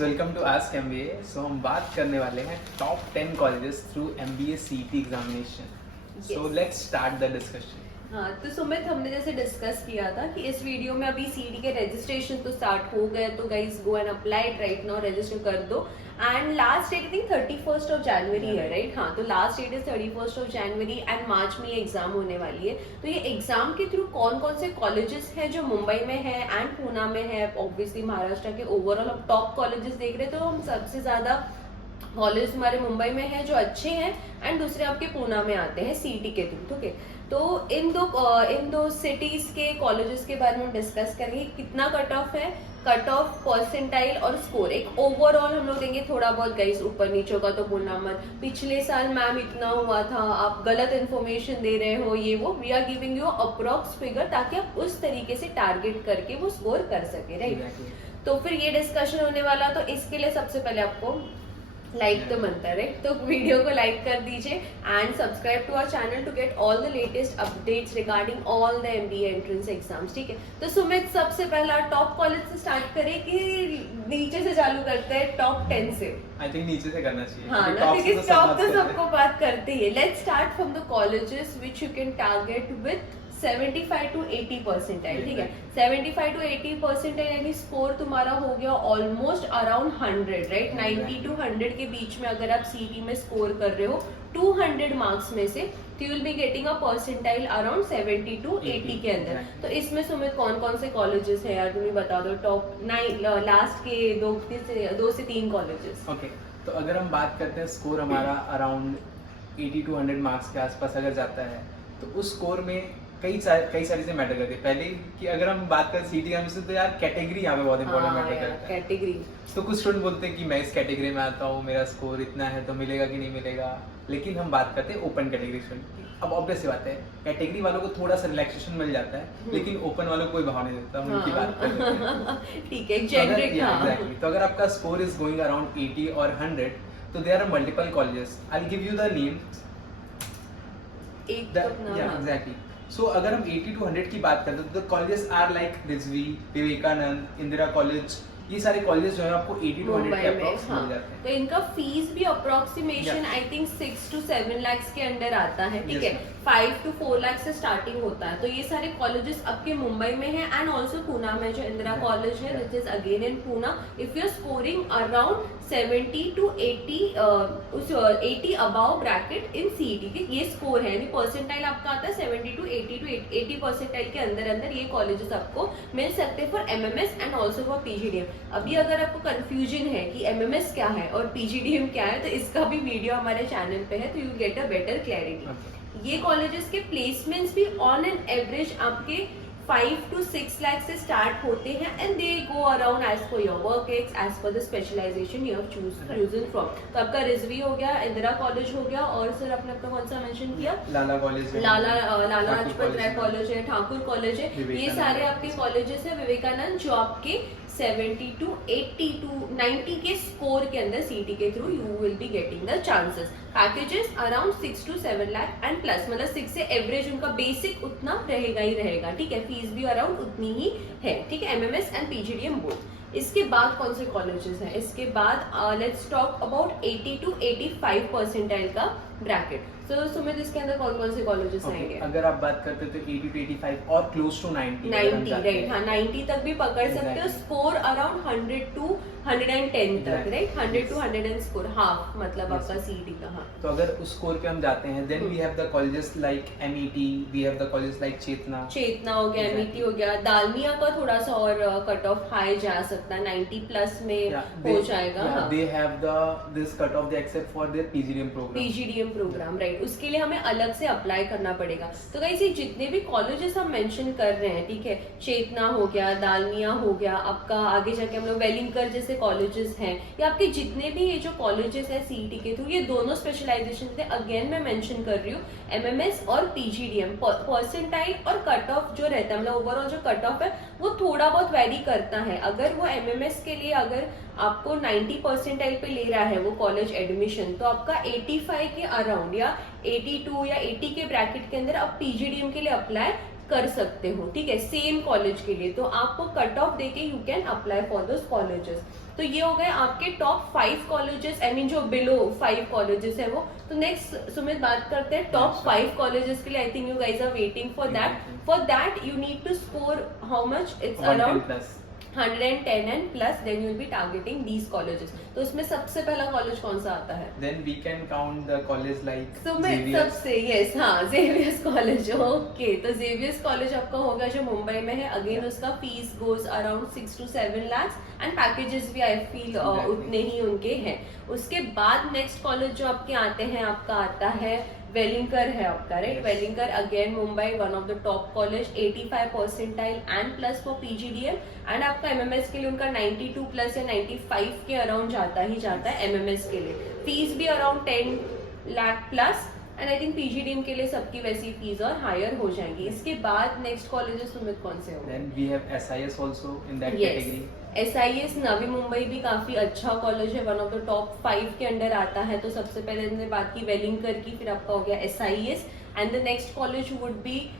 Guys, welcome to ask MBA. So हम बात करने वाले हैं top 10 colleges through MBA CET examination. So let's start the discussion. हाँ, तो सुमित, हमने जैसे डिस्कस किया था कि इस वीडियो में अभी सीडी के रजिस्ट्रेशन तो स्टार्ट हो गए, तो guys go and apply right now, register कर दो। And last date I think 31st of जनवरी है, राइट? हाँ, तो last date is 31st of जनवरी एंड मार्च में ये एग्जाम होने वाली है। तो ये एग्जाम के थ्रू कौन कौन से कॉलेजेस हैं जो मुंबई में है एंड पूना में है, ऑब्वियसली महाराष्ट्र के ओवरऑल हम टॉप कॉलेजेस देख रहे हैं, तो हम सबसे ज्यादा कॉलेज हमारे मुंबई में है जो अच्छे हैं एंड दूसरे आपके पूना में आते हैं सीटी के थ्रू, ठीक है? तो इन दो सिटीज के कॉलेजेस के बारे में डिस्कस करेंगे। कितना कट ऑफ है, कट ऑफ परसेंटाइल और स्कोर, एक ओवरऑल हम लोग देंगे। थोड़ा बहुत गाइस ऊपर नीचे होगा तो बोलना मत, पिछले साल मैम इतना हुआ था, आप गलत इन्फॉर्मेशन दे रहे हो, ये वो। We are giving you approx figure ताकि आप उस तरीके से टारगेट करके वो स्कोर कर सके, राइट? तो फिर ये डिस्कशन होने वाला, तो इसके लिए सबसे पहले आपको लाइक तो बनता है, तो वीडियो को लाइक कर दीजिए and subscribe to our channel to get all the latest updates regarding all the MBA entrance exams, ठीक है? तो सुमित, सबसे पहला टॉप कॉलेज से स्टार्ट करें कि नीचे से चालू करते हैं, टॉप 10 से? आई थिंक नीचे से करना चाहिए। हाँ ना, क्योंकि टॉप तो सबको बात करते ही है। Let's start from the colleges which you can target with 75 to 80 percentile, ठीक है? 75 to 80 परसेंटाइल यानी स्कोर तुम्हारा हो गया ऑलमोस्ट अराउंड 100, राइट? 90 to 100 के बीच में अगर आप सीटी में स्कोर कर रहे हो 200 मार्क्स में से, तो you will be getting a percentile around 70 to 80 के अंदर। तो इसमें सुमित कौन कौन से कॉलेजेस है यार, तुम्हें बता दो टॉप 9 लास्ट के 2 से 3 कॉलेजेस। ओके, तो अगर हम बात करते हैं स्कोर हमारा अराउंड 80 to 100 मार्क्स के आसपास अगर जाता है, तो उस स्कोर में कई सारी चीजें मैटर करती है। पहले कि अगर हम बात करें सीटी एग्जाम से, तो यार कैटेगरी यहाँ पे बहुत इंपॉर्टेंट मैटर करता है। कैटेगरी, तो कुछ स्टूडेंट बोलते हैं कि मैं इस कैटेगरी में आता हूँ, मेरा स्कोर इतना है, तो मिलेगा कि नहीं मिलेगा। लेकिन हम बात करते हैं ओपन कैटेगरी स्टूडेंट की। अब ऑब्वियस सी बात है, कैटेगरी वालों को थोड़ा सा रिलैक्सेशन मिल जाता है, लेकिन ओपन वालों को कोई भाव नहीं देता। हम उनकी बात करते हैं, ठीक है, जेनरिक। एग्जैक्टली। तो अगर आपका स्कोर इज गोइंग अराउंड 80 और 100, तो there are multiple colleges. I will give you the name. Exactly. So अगर हम 80 to 100 की बात करते हैं, तो colleges are like Rizvi, Vivekanand, Indira college, ये सारे कॉलेज जो है आपको 80 to 100 के अप्रॉक्स मिल जाते हैं। तो इनका फीस भी approximation I think 6 to 7 lakhs के अंडर आता है, ठीक है? 5 to 4 lakhs से स्टार्टिंग होता है। तो ये सारे कॉलेजेस आपके मुंबई में है एंड ऑल्सो पूना में जो इंदिरा कॉलेज है, which is again in Poona. If you are scoring around 70 to 80 above bracket in CET के ये स्कोर है, यानी परसेंटाइल आपका आता है 70 to 80 परसेंटाइल के अंदर ये कॉलेजेस आपको मिल सकते हैं for MMS and also for PGDM. अभी अगर आपको कंफ्यूजन है कि एमएमएस क्या है और पीजीडीएम क्या है, तो इसका भी वीडियो हमारे चैनल पे है, तो you get a better clarity. ये कॉलेजेस के प्लेसमेंट्स भी ऑन एन एवरेज आपके 5 to 6 लाख से स्टार्ट होते हैं and they go around as per your work ex, as per the specialisation you have chosen from. तो आपका रिजवी हो गया, इंदिरा कॉलेज हो गया, और सर आपने अपना कौन सा मेंशन किया? लाला कॉलेज, लाला लाजपत राय कॉलेज है, ठाकुर कॉलेज है, ये सारे आपके कॉलेजेस है। विवेकानंद जो आपके 70 to 80 to 90 के स्कोर के अंदर सीटी के through you will be getting the chances. Packages around 6 to 7 lakh and plus, मतलब 6 से एवरेज उनका बेसिक उतना रहेगा ही रहेगा, ठीक है? फीस भी अराउंड उतनी ही है, ठीक है? MMS and PGDM both. इसके बाद कौन से कॉलेजेस हैं? इसके बाद let's talk about 80 to 85 percentile का ब्रैकेट। तो सुमित, इसके अंदर कौन कौन से कॉलेजेस आएंगे? अगर आप बात करते हो तो 80 to 85 और क्लोज टू 90, राइट? हाँ, 90 तक भी पकड़ सकते हो। स्कोर अराउंड 100 to 110 तक, राइट? 100 to 100 स्कोर, हाफ मतलब आपका सीटी का। हाँ, तो अगर उस स्कोर पे हम जाते हैं, then we have the colleges like MET, we have the colleges like Chetana हो गया, एमईटी हो गया। दालमिया का थोड़ा सा और कट ऑफ हाई जा सकता है, 90 प्लस में हो जाएगा। They have this cut off except for their PGDM programme, right? उसके लिए हमें अलग से अप्लाई करना पड़ेगा। तो गाइस, ये जितने भी कॉलेजेस हम मेंशन कर रहे हैं, ठीक है? चेतना हो गया, दालमिया हो गया, आपका आगे जाके हम लोग वेलिंगकर जैसे कॉलेजेस हैं, या आपके जितने भी ये जो कॉलेजेस है सीईटी के थ्रू, ये दोनों स्पेशलाइजेशन थे। अगेन मैं मेंशन कर रही हूँ, एमएमएस और पीजीडीएम परसेंटाइल और कट ऑफ जो रहता है, मतलब ओवरऑल जो कट ऑफ है वो थोड़ा बहुत वेरी करता है। अगर वो एमएमएस के लिए अगर आपको 90 परसेंटाइल पे ले रहा है वो कॉलेज एडमिशन, तो आपका 85 के अराउंड या 82 या 80 के ब्रैकेट के अंदर आप पीजीडीएम के लिए अप्लाई कर सकते हो, ठीक है, सेम कॉलेज के लिए। तो आपको कट ऑफ देके you can apply for those colleges. तो ये हो गए आपके टॉप 5 कॉलेजेस, आई मीन जो बिलो 5 कॉलेजेस है वो। तो नेक्स्ट सुमित बात करते हैं टॉप 5 कॉलेजेस के लिए। I think you guys are waiting for that. For that you need to score how much, it's around 110 and plus, then you will be targeting these colleges. तो इसमें सबसे पहला कॉलेज कौन सा आता है? Then we can count the college like तो मैं Xavier's. सबसे यस हाँ जेवियर्स कॉलेज। ओके, तो जेवियर्स कॉलेज आपका होगा जो मुंबई में है। अगेन उसका fees goes around 6 to 7 lakhs and packages भी आई फील उतने ही उनके हैं। उसके बाद नेक्स्ट कॉलेज जो आपके आते हैं, आपका आता है वेलिंकर है आपका, right? Yes. Welingkar again Mumbai, one of the top college, 85 percentile and plus for PGDM. And आपका एमएमएस के लिए उनका 92 प्लस या 95 के अराउंड जाता ही जाता है एमएमएस के लिए। फीस भी around 10 lakh plus and I think PGDM के लिए सबकी वैसी फीस और हायर हो जाएंगी। इसके बाद नेक्स्ट कॉलेजेस सुमित कौन से होंगे? Then we have SIS also in that Yes. category. SIS Navi Mumbai भी काफी अच्छा कॉलेज है, वन ऑफ द टॉप 5 के अंडर आता है। तो सबसे पहले हमने बात की वेलिंकर की, फिर आपका हो गया SIS and the next college would be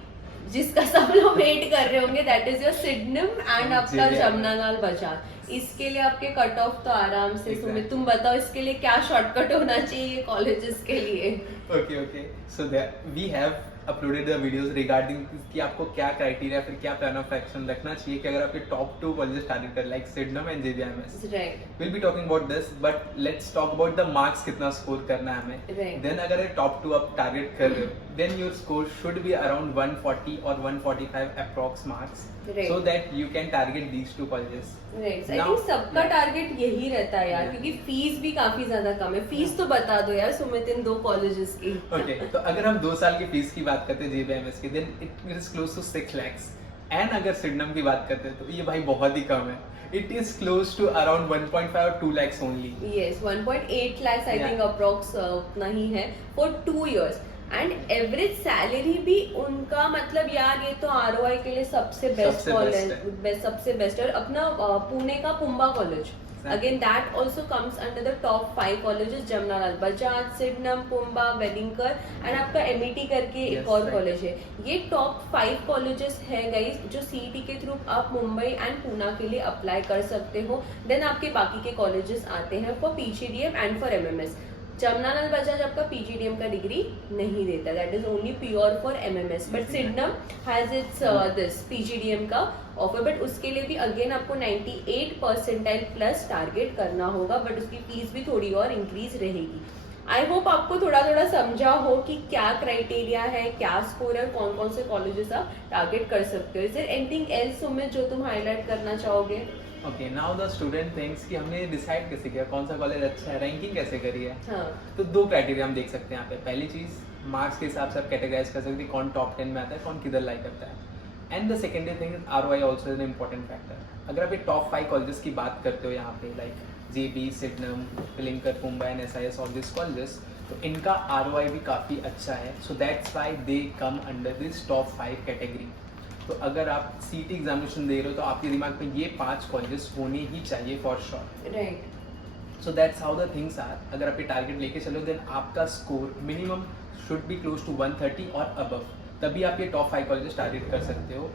जिसका सब लोग वेट कर रहे होंगे, दैट इज योर सिडनम एंड आपका जमनालाल बजाज। इसके लिए आपके कट ऑफ तो आराम से सुमित तुम बताओ इसके लिए क्या शॉर्टकट होना चाहिए कॉलेजेस के लिए? Okay. So there we have uploaded the videos regarding कि आपको क्या क्राइटेरिया फिर क्या प्लान ऑफ एक्शन रखना चाहिए कि अगर आपके टॉप 2 कॉलेजेस टारगेट कर like सिडनम and JBMS. Right, We'll be talking about this, but let's talk about the marks कितना स्कोर करना है हमें। Right. Then अगर टॉप 2 आप टारगेट कर रहे हो, then your score should be around 140 or 145 approx marks, Right. so that you can target these 2 colleges. Right. I Now- think सबका Yeah. टारगेट यही रहता है यार, Yeah. क्योंकि फीस भी काफी ज्यादा कम है। फीस तो बता दो यार सुमित इन 2 कॉलेजेस की। Okay, तो अगर हम 2 साल की फीस की बात करते हैं जेबीएमएस की, then it is close to 6 lakhs. And अगर सिडनम की बात करते हैं तो ये भाई बहुत ही कम है। It is close to around 1.5 or 2 lakhs only. Yes, 1.8 lakhs I Yeah. Think approx उतना ही है for 2 years। And average salary भी उनका मतलब यार ये तो आरओआई के लिए सबसे बेस्ट सबसे कॉलेज, best है। सबसे बेस्ट है। और अपना पुणे का PUMBA college again that also comes under the top 5 colleges, Jamnalal Bajaj, Sydenham, PUMBA, Welingkar and आपका एमईटी करके एक Yes, और right. कॉलेज है। ये टॉप 5 कॉलेजेस है गाइस जो सीईटी के थ्रू आप मुंबई एंड पूना के लिए अप्लाई कर सकते हो। देन आपके बाकी के कॉलेजेस आते हैं for PGDM and for MMS. Jamnalal Bajaj आपका पीजीडीएम का डिग्री नहीं देता, that is only pure for MMS, but सिडनम has its this PGDM का ऑफर। बट उसके लिए भी अगेन आपको 98 परसेंटाइल प्लस टारगेट करना होगा, बट उसकी फीस भी थोड़ी और इंक्रीज रहेगी। आई होप आपको थोड़ा थोड़ा समझा हो कि क्या क्राइटेरिया है, क्या स्कोर है, कौन कौन से कॉलेजेस आप टारगेट कर सकते हो। Is there anything else Sumit जो तुम हाईलाइट करना चाहोगे? Okay, now the student thinks कि हमने डिसाइड कैसे किया कौन सा कॉलेज अच्छा है, रैंकिंग कैसे करी है। हाँ, तो 2 क्राइटेरिया हम देख सकते हैं यहाँ पे। पहली चीज मार्क्स के हिसाब से आप कैटेगराइज कर सकते हैं कौन टॉप 10 में आता है, कौन किधर लाइक करता है। And the secondary thing is ROI also is an important factor. अगर आप ये टॉप 5 कॉलेजेस की बात करते हो यहाँ पे like JB, Sydenham, Welingkar, PUMBA and SIS, all this colleges, तो इनका आरओआई भी काफ़ी अच्छा है। So that's why they come under this top 5 category. तो अगर आप सीटी एग्जामिनेशन दे रहे हो तो आपके दिमाग में ये 5 कॉलेजेस होने ही चाहिए for sure. Right. So that's how the things are. अगर आप ये टारगेट लेके चलो देन आपका score minimum should be close to 130 और अबव, तभी आप ये टॉप 5 कॉलेजेस टारगेट कर सकते हो।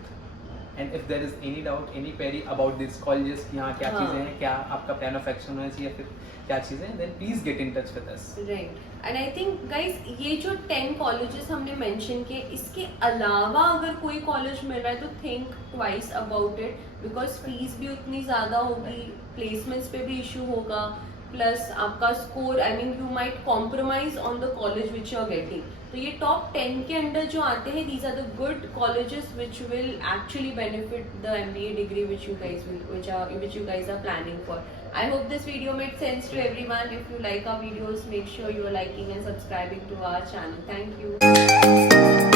And if there is any doubt, any query about this colleges कि हाँ क्या हाँ. चीज़ें हैं, क्या आपका प्लान ऑफ एक्शन होना चाहिए, फिर क्या चीज़ें हैं, then please get in touch with us. Right. And I think guys ये जो 10 कॉलेजेस हमने मेंशन किए, इसके अलावा अगर कोई कॉलेज मिल रहा है तो think twice about it, because fees भी उतनी ज़्यादा होगी, प्लेसमेंट्स पे भी इशू होगा, प्लस आपका score, I mean you might compromise on the college which you are getting. तो ये टॉप 10 के अंडर जो आते हैं, these are the good colleges which will actually benefit the MBA degree which you guys are planning for. I hope this video made sense to everyone. If you like our videos, make sure you are liking and subscribing to our channel. Thank you.